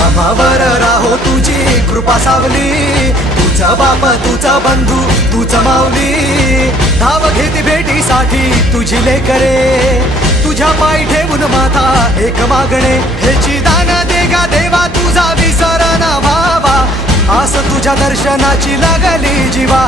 आम्हावर राहो तुझी कृपा सावली, तुझा बाप तुझा बंधू तुझा माऊली, धाव घेती भेटीसाठी तुझी लेकरे, तुझ्या पायी ठेवून माथा एक मागणे, हेची दान देगा देवा तुझा विसर न व्हावा, आस तुझ्या दर्शनाची लागली जीवा।